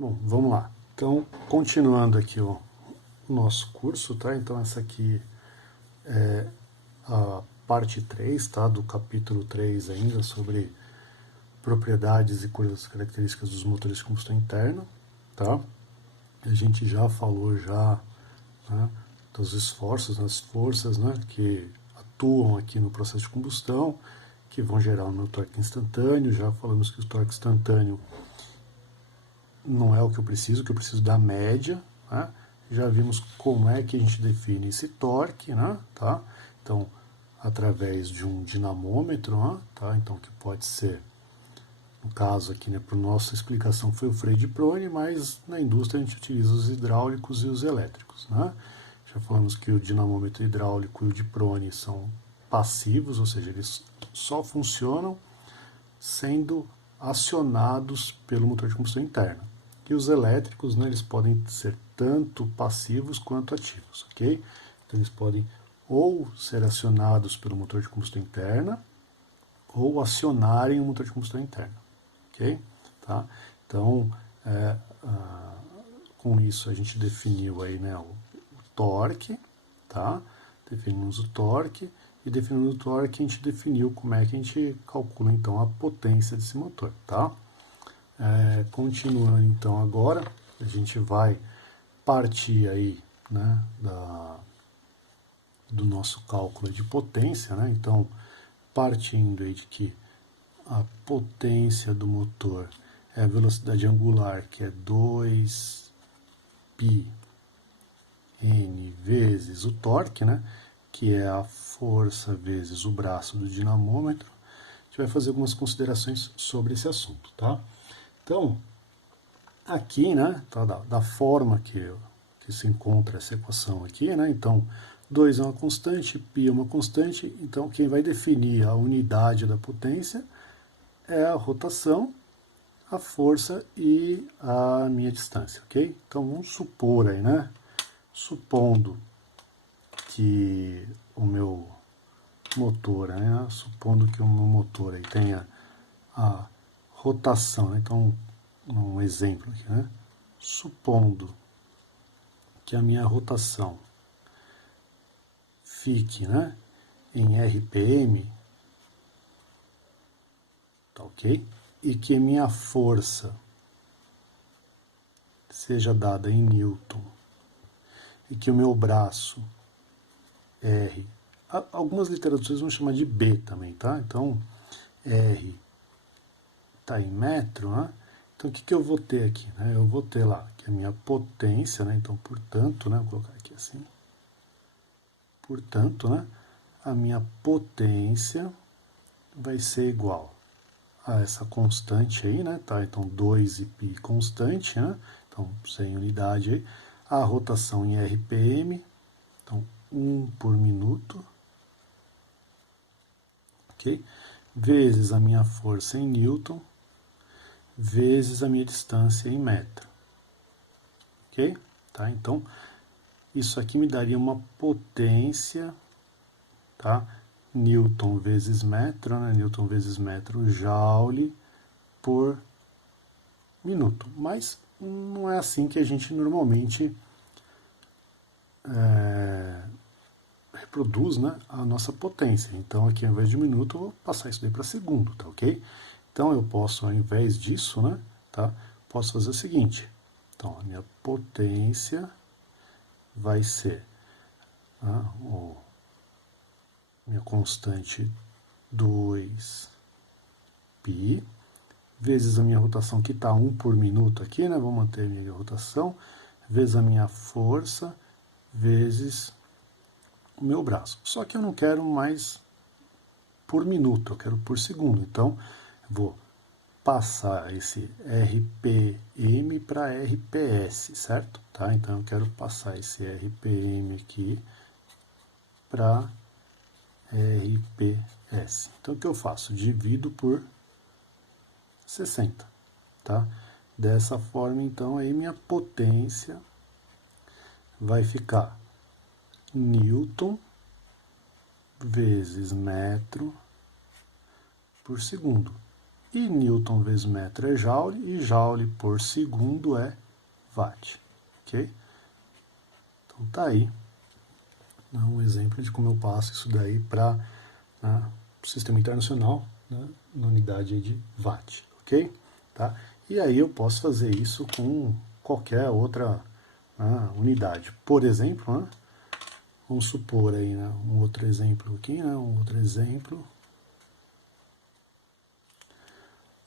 Bom, vamos lá. Então, continuando aqui o nosso curso, tá? Então, essa aqui é a parte 3, tá? Do capítulo 3 ainda, sobre propriedades e coisas características dos motores de combustão interna, tá? A gente já falou né, dos esforços, das forças, né, que atuam aqui no processo de combustão, que vão gerar o meu torque instantâneo. Já falamos que o torque instantâneo não é o que eu preciso da média, né? Já vimos como é que a gente define esse torque, né? Tá? Então, através de um dinamômetro, né? Tá? Então, que pode ser, no caso aqui, né, para nossa explicação foi o freio de Prone, mas na indústria a gente utiliza os hidráulicos e os elétricos, né? Já falamos que o dinamômetro hidráulico e o de Prone são passivos, ou seja, eles só funcionam sendo acionados pelo motor de combustão interna. E os elétricos, né, eles podem ser tanto passivos quanto ativos, ok? Então eles podem ou ser acionados pelo motor de combustão interna ou acionarem o motor de combustão interna, ok? Tá? Então, com isso a gente definiu aí, né, o torque, tá? Definimos o torque, e definindo o torque a gente definiu como é que a gente calcula então a potência desse motor, tá? Continuando então agora, a gente vai partir aí, né, do nosso cálculo de potência, né? Então, partindo aí de que a potência do motor é a velocidade angular, que é 2π N vezes o torque, né, que é a força vezes o braço do dinamômetro. A gente vai fazer algumas considerações sobre esse assunto, tá? Então, aqui, né, tá, da forma que se encontra essa equação aqui, né, então 2 é uma constante, π é uma constante, então quem vai definir a unidade da potência é a rotação, a força e a minha distância, ok? Então vamos supor aí, né, supondo que o meu motor, né, supondo que o meu motor aí tenha a rotação, né, então um exemplo aqui, né, supondo que a minha rotação fique, né, em RPM, tá ok? E que a minha força seja dada em Newton e que o meu braço R, algumas literaturas vão chamar de B também, tá? Então, R está em metro, né? Então, o que eu vou ter aqui? Né? Eu vou ter lá que a minha potência, né? Então, portanto, né? Vou colocar aqui assim. Portanto, né? A minha potência vai ser igual a essa constante aí, né? Tá? Então, 2π constante, né? Então, sem unidade aí. A rotação em RPM, então, 1 por minuto, ok? Vezes a minha força em Newton, vezes a minha distância em metro, ok? Tá? Então, isso aqui me daria uma potência, tá? Newton vezes metro, né? Newton vezes metro, joule por minuto. Mas não é assim que a gente normalmente reproduz, né, a nossa potência. Então, aqui ao invés de minuto, eu vou passar isso daí para segundo, tá ok? Então, eu posso, ao invés disso, né, tá, posso fazer o seguinte. Então, a minha potência vai ser minha constante 2π, vezes a minha rotação, que está 1 por minuto aqui, né? Vou manter a minha rotação, vezes a minha força, vezes o meu braço. Só que eu não quero mais por minuto, eu quero por segundo. Então, vou passar esse RPM para RPS, certo? Tá? Então, eu quero passar esse RPM aqui para RPS. Então, o que eu faço? Divido por 60, tá? Dessa forma, então, aí minha potência vai ficar Newton vezes metro por segundo, e newton vezes metro é joule, e joule por segundo é watt, ok? Então tá aí, né, um exemplo de como eu passo isso daí para, né, o sistema internacional, né, na unidade de watt, ok? Tá? E aí eu posso fazer isso com qualquer outra, né, unidade. Por exemplo, né, vamos supor aí, né, um outro exemplo aqui, né, um outro exemplo.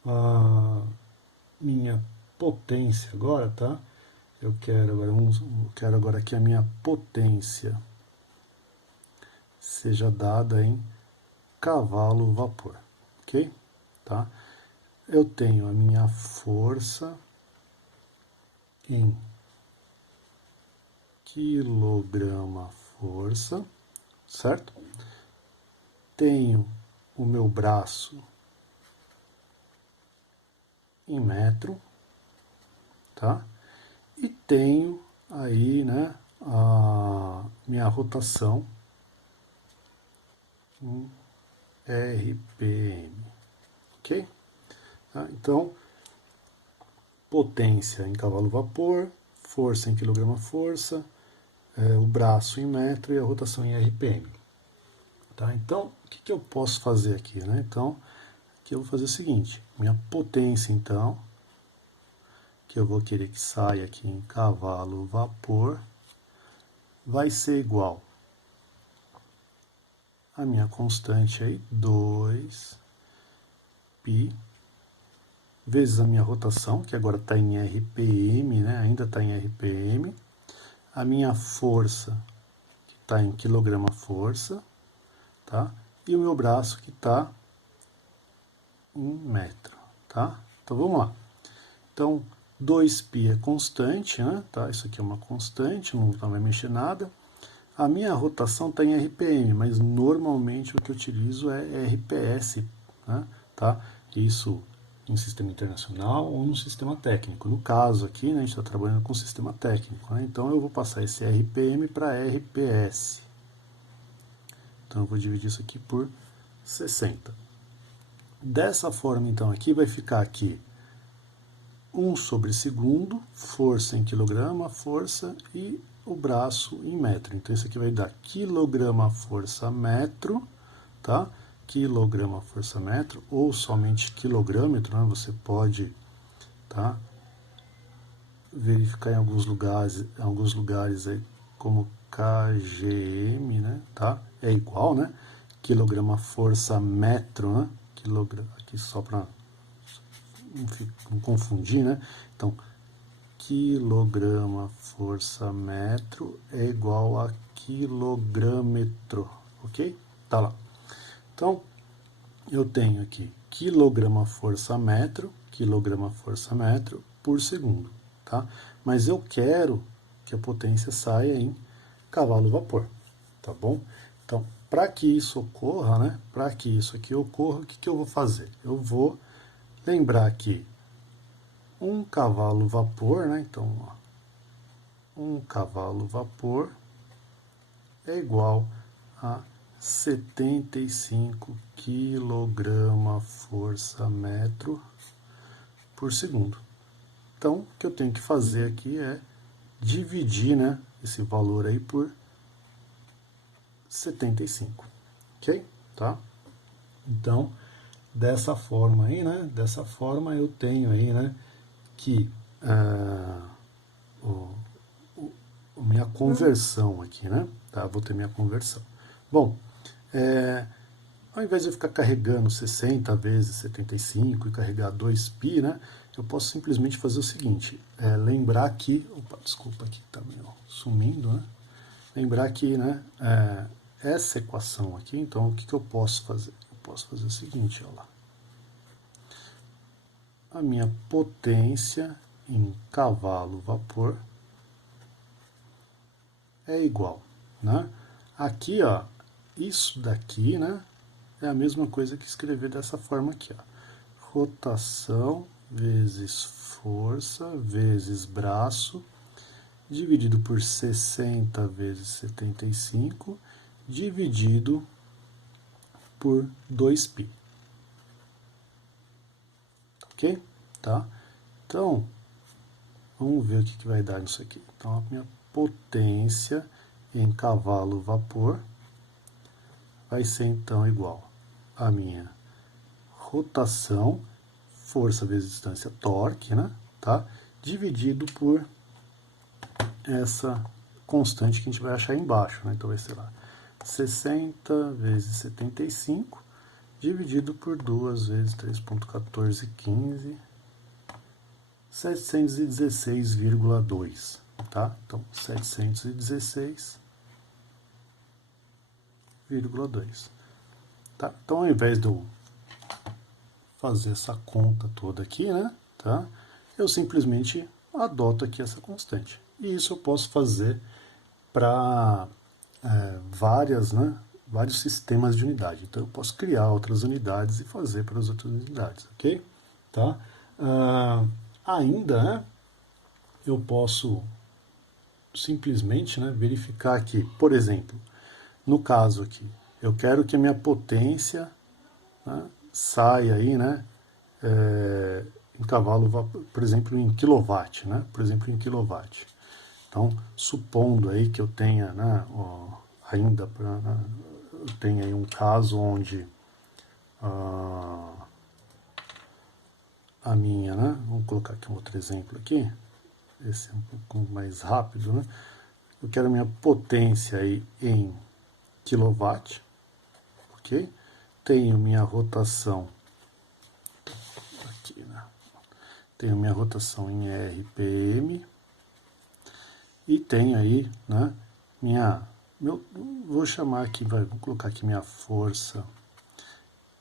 A minha potência agora, tá? Eu quero agora que a minha potência seja dada em cavalo-vapor, ok? Tá? Eu tenho a minha força em quilograma-força, certo? Tenho o meu braço em metro, tá? E tenho aí, né, a minha rotação em RPM, ok? Tá? Então, potência em cavalo-vapor, força em quilograma-força, o braço em metro e a rotação em RPM. Tá? Então, o que eu posso fazer aqui? Né? Então, aqui eu vou fazer o seguinte, minha potência, então, que eu vou querer que saia aqui em cavalo-vapor, vai ser igual a minha constante aí, 2π, vezes a minha rotação, que agora está em RPM, né? Ainda está em RPM, a minha força, que está em quilograma-força, tá? E o meu braço, que está em metro, tá? Então, vamos lá. Então, 2π é constante, né? Tá? Isso aqui é uma constante, não vai mexer nada. A minha rotação está em RPM, mas normalmente o que eu utilizo é RPS, né? Tá? Isso em sistema internacional ou no sistema técnico. No caso aqui, né, a gente está trabalhando com sistema técnico, né? Então eu vou passar esse RPM para RPS. Então eu vou dividir isso aqui por 60. Dessa forma, então, aqui vai ficar aqui 1 sobre segundo, força em quilograma, força, e o braço em metro. Então isso aqui vai dar quilograma força metro, tá? Quilograma força metro, ou somente quilogrâmetro, né? Você pode, tá, verificar em alguns lugares aí como kgm, né? Tá? É igual, né? Quilograma força metro, né? Aqui só para não confundir, né? Então, quilograma força metro é igual a quilogrâmetro, ok? Tá lá. Então, eu tenho aqui quilograma força metro por segundo, tá? Mas eu quero que a potência saia em cavalo-vapor, tá bom? Então, para que isso ocorra, né? Para que isso aqui ocorra, o que eu vou fazer? Eu vou lembrar que um cavalo vapor, né? Então, ó, um cavalo vapor é igual a 75 kg força metro por segundo. Então, o que eu tenho que fazer aqui é dividir, né, esse valor aí por 75, ok? Tá? Então, dessa forma aí, né, dessa forma eu tenho aí, né, que minha conversão aqui, né? Tá, vou ter minha conversão. Bom, ao invés de eu ficar carregando 60 vezes 75 e carregar 2π, né? Eu posso simplesmente fazer o seguinte, lembrar que, opa, desculpa aqui tá meio sumindo, né? Lembrar que, né, essa equação aqui, então o que eu posso fazer? Eu posso fazer o seguinte, olha lá. A minha potência em cavalo-vapor é igual, né? Aqui, ó, isso daqui, né, é a mesma coisa que escrever dessa forma aqui, ó. Rotação vezes força vezes braço dividido por 60 vezes 75 dividido por 2π. ok? Tá? Então, vamos ver o que vai dar nisso aqui. Então, a minha potência em cavalo-vapor vai ser, então, igual a minha rotação, força vezes distância, torque, né? Tá? Dividido por essa constante que a gente vai achar embaixo, né? Então vai ser lá 60 vezes 75, dividido por 2 vezes 3.1415, 716,2, tá? Então 716,2, tá? Então ao invés de eu fazer essa conta toda aqui, né? Tá? Eu simplesmente adoto aqui essa constante. E isso eu posso fazer para vários sistemas de unidade. Então eu posso criar outras unidades e fazer para as outras unidades, ok? Tá? Ainda, né, eu posso simplesmente, né, verificar aqui, por exemplo, no caso aqui, eu quero que a minha potência, né, saia aí, né, em cavalo, por exemplo, em quilowatt, né, por exemplo, em quilowatt. Então, supondo aí que eu tenha, né, ainda, eu tenha aí um caso onde a minha, né, vamos colocar aqui um outro exemplo aqui, esse é um pouco mais rápido, né, eu quero a minha potência aí em quilowatt, ok? Tenho minha rotação aqui, né, tenho minha rotação em RPM, e tenho aí, né, vou chamar aqui, vou colocar aqui minha força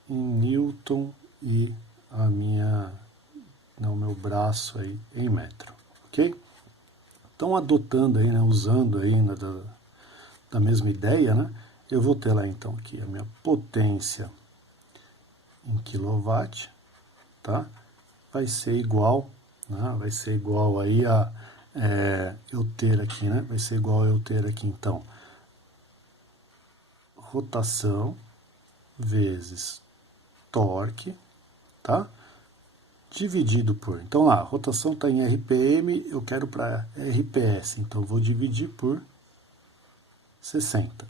em Newton e o meu braço aí em metro, ok? Então, adotando aí, né, usando aí da mesma ideia, né, eu vou ter lá então aqui a minha potência em quilowatt, tá? Vai ser igual, né, vai ser igual aí a eu ter aqui, né? Vai ser igual a eu ter aqui, então, rotação vezes torque, tá? Dividido por, então lá, a rotação está em RPM, eu quero para RPS, então vou dividir por 60.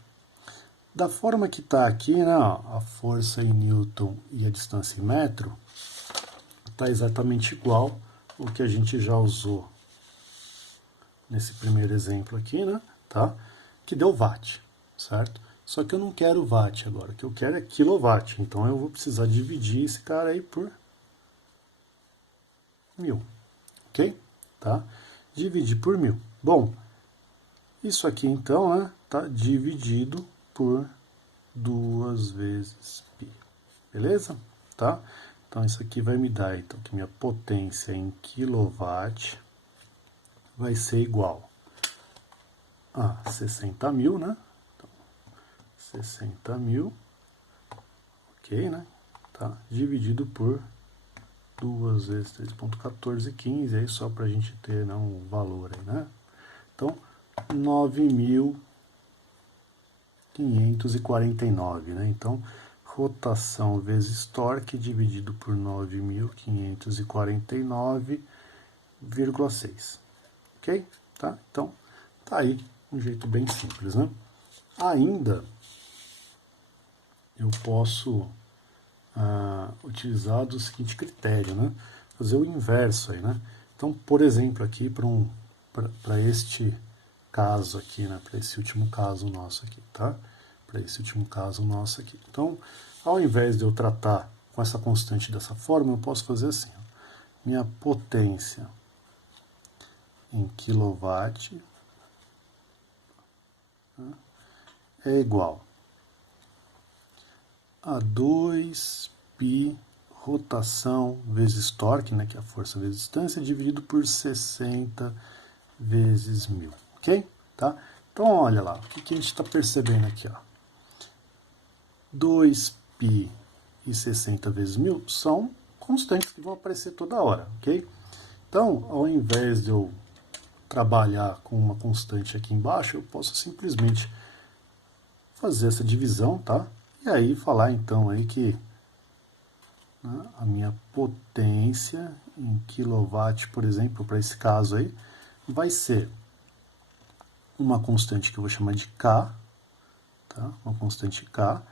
Da forma que está aqui, né, a força em Newton e a distância em metro, está exatamente igual o que a gente já usou nesse primeiro exemplo aqui, né, tá? Que deu watt, certo? Só que eu não quero watt agora, o que eu quero é quilowatt, então eu vou precisar dividir esse cara aí por 1000, ok? Tá? Dividir por 1000. Bom, isso aqui então, né, tá dividido por 2 vezes π, beleza? Tá? Então isso aqui vai me dar então que minha potência em quilowatt vai ser igual a 60.000, né? Então, 60.000, ok, né? Tá? Dividido por 2 vezes 3.1415, aí só para a gente ter, né, um valor aí, né? Então, 9.549, né? Então, rotação vezes torque dividido por 9.549,6, ok? Tá? Então, tá aí um jeito bem simples, né? Ainda eu posso utilizar do seguinte critério, né? Fazer o inverso aí, né? Então, por exemplo, aqui para este caso aqui, né? Para esse último caso nosso aqui, tá? Para esse último caso nosso aqui. Então, ao invés de eu tratar com essa constante dessa forma, eu posso fazer assim, ó. Minha potência em quilowatt é igual a 2π rotação vezes torque, né, que é a força vezes distância, dividido por 60 vezes 1000, ok? Tá? Então, olha lá, o que a gente está percebendo aqui, ó. 2π e 60 vezes 1000 são constantes que vão aparecer toda hora, ok? Então, ao invés de eu trabalhar com uma constante aqui embaixo, eu posso simplesmente fazer essa divisão, tá? E aí falar então aí que né, a minha potência em quilowatt, por exemplo, para esse caso aí, vai ser uma constante que eu vou chamar de K, tá? Uma constante K,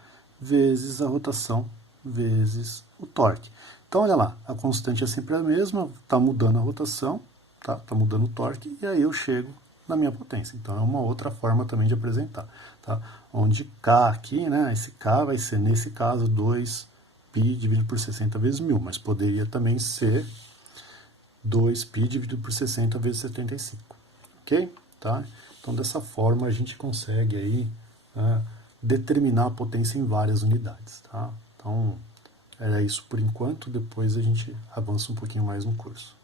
vezes a rotação, vezes o torque. Então, olha lá, a constante é sempre a mesma, está mudando a rotação, tá mudando o torque, e aí eu chego na minha potência. Então, é uma outra forma também de apresentar. Tá? Onde K aqui, né, esse K vai ser, nesse caso, 2π dividido por 60 vezes 1000, mas poderia também ser 2π dividido por 60 vezes 75. Ok? Tá? Então, dessa forma, a gente consegue aí, né, determinar a potência em várias unidades. Tá? Então, era isso por enquanto, depois a gente avança um pouquinho mais no curso.